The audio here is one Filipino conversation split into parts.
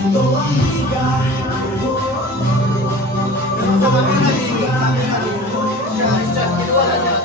Ito ang liga. Ito ang liga. Siya, kinuwala niya.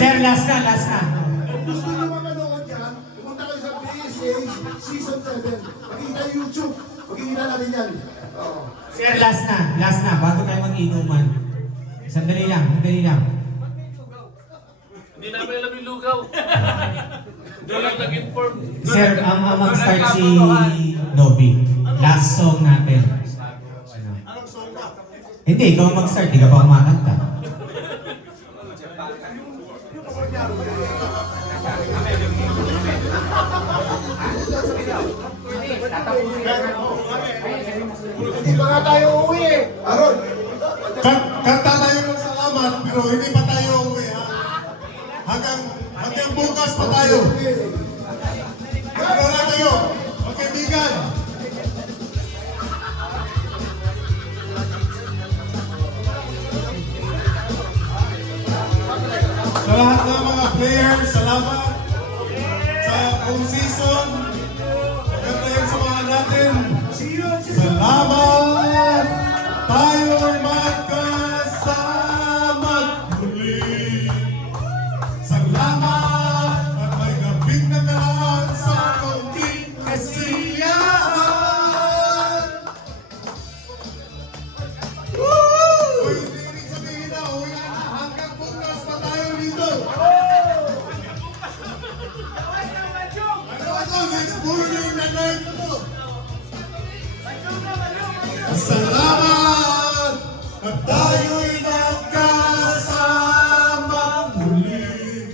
Sir, last na. Kung gusto nyo mapanood yan, pumunta kayo sa PSH Season 7. Makikita yung YouTube. Makikita natin yan. Sir, last na. Bago tayo mag-inuman. Sandali lang. Hindi namin alam yung lugaw. Doon lang nag-inform. Sir, mag-start si Nobi. Last song natin. Anong song ka? Hindi, ikaw mag-start. Di ka pa kumakanta. Hindi pa nga tayo uuwi eh. Aron. Kanta tayo ng salamat, pero hindi pa tayo uwi, ha? Hanggang bukas pa tayo. Ano na tayo? Magkaibigan. Sa lahat ng mga players, salamat. Sa buong season, maganda yung samahan natin. Salamat! Tayo'y magkasama muli. Salamat at may gabing nakaraan sa kaunting kasiyahan. Uy, hindi rin sabihin na, uwi na, hanggang bukas pa tayo dito. Ano, next morning na night na to. Salamat at tayo'y nagkasama muli.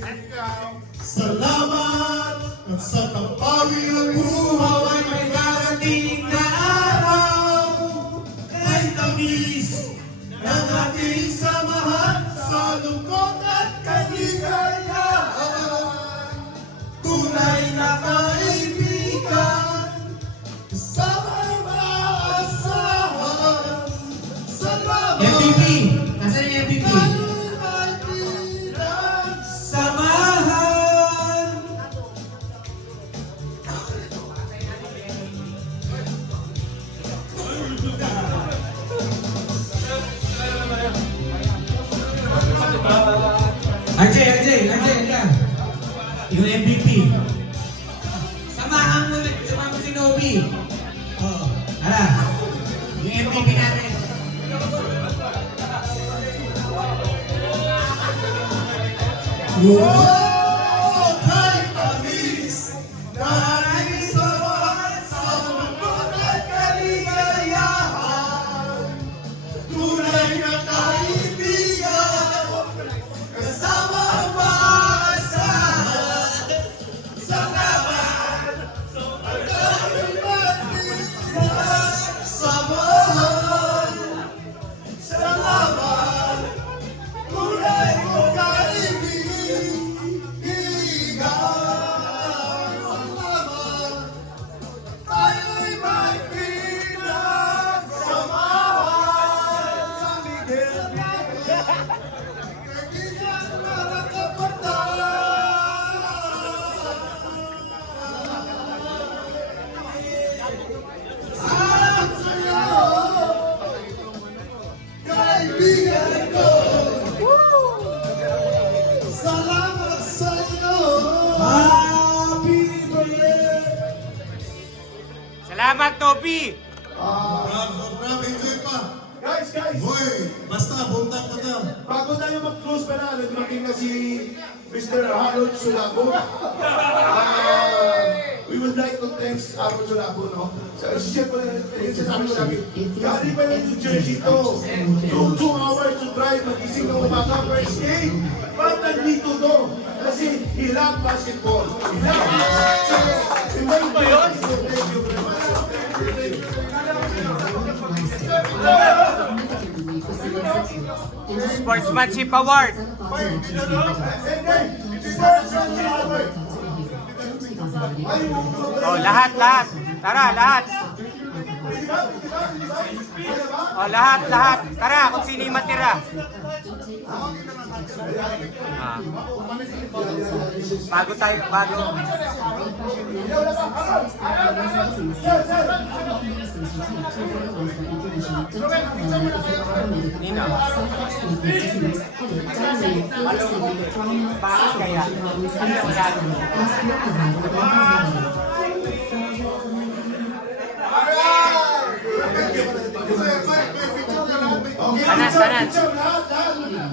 Salamat at sa tapawi ng buhay may darating na araw. Kahit tamis ng ating samahan sa lungkot at kaligayahan. Tunay na kaibigan, kasama'y maasahan. Salamat! MVP! Nasaan yung MVP? Samahan! RJ, yung MVP. Samahan mo si Nobi. Oo. Hala. Yung MVP natin. Wow! Kahit tamis na ating samahan sa lungkot at kaligayahan. Tunay na kaibigan, kasama ang maasahan. Salamat at dahil natin nagsamahan. Salamat ko. Salamat sa iyo. Happy birthday! Salamat, Toby! Sobrang enjoy pa. Guys, Boy, basta bunta pa daw. bago tayo mag-close pa na, nagmaking na si Mr. Harold Sulabo. We would like to thank Harold Sulabo, no? Siyempre, yung sasabi ko lagi, galing pa ng New Jersey to. 2 hours to drive, magising ng umaga, first game. Ba't nandito to? Kasi he loved basketball. He loved basketball. Thank you very much. Sportsmanship Award! Oh, lahat. Tara, lahat. Oh, lahat. Tara, kung sino yung matira. Ah. Bago. Nino. Bakit kaya? Tanan.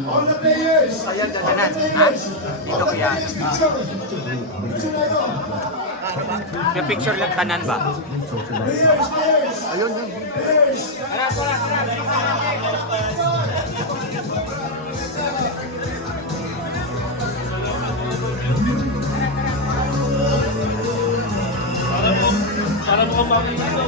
All the players. Tanan. Ha? Dito ko yan. Yung picture lang, tanan ba? Ayun yun. Para mo kang makikita.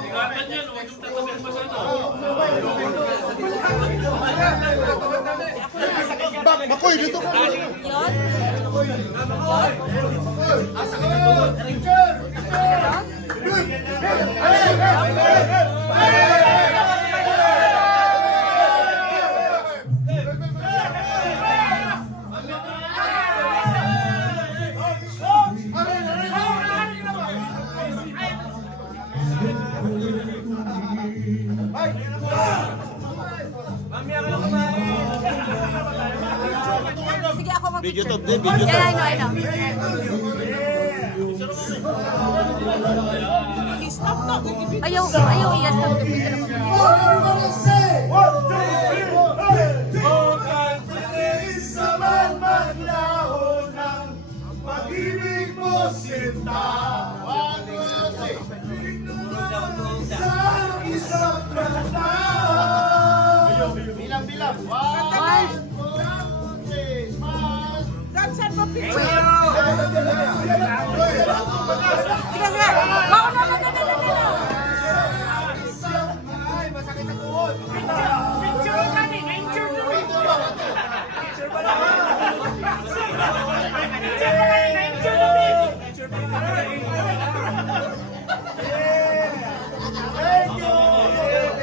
Ingatan yan, huwag yung tatabi masyado. Makoy, dito ka. Sige, ako mag-picture. Yeah, I know. Ayaw i-stop the video. Everybody say, 1, 2, 3, hey! Sa man maglaho ng pag-ibig mo sinta. Sa isang kanta. Bilang. 1, 2, 3, Saan mo picture? Sige. Mauna na. Picture ka ni.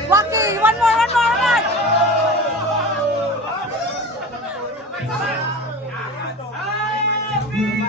Waki, one more. Happy birthday.